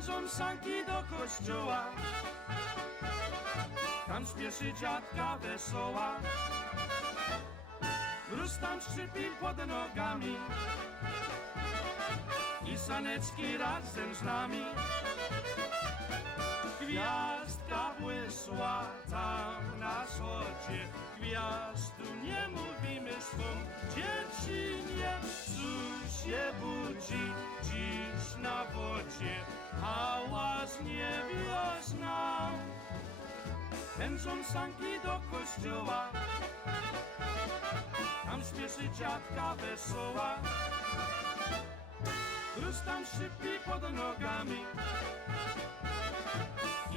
Pędzą sanki do kościoła. Tam śpieszy dziadka wesoła. Mróz tam szczypi pod nogami. I saneczki razem z nami. Gwiazdka błysła tam na wschodzie Gwiazdu Hałas niewiosna Pędzą sanki do kościoła Tam śpieszy dziadka wesoła Mróz tam szczypi pod nogami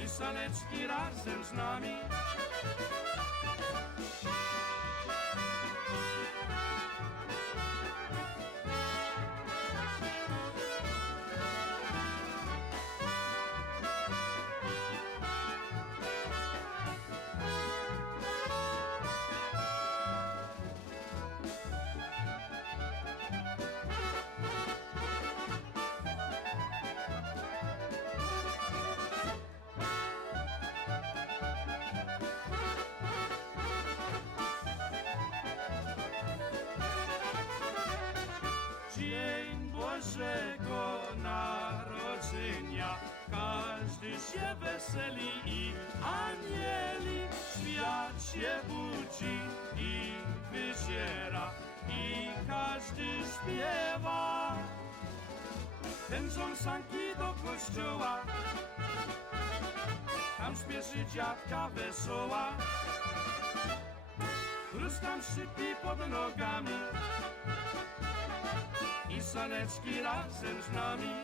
i saneczki razem z nami. Weseli i anieli. Świat się budzi i wyziera I każdy śpiewa. Pędzą sanki do kościoła Tam śpieszy dziadka wesoła. Mróz tam szczypi pod nogami i saneczki razem z nami.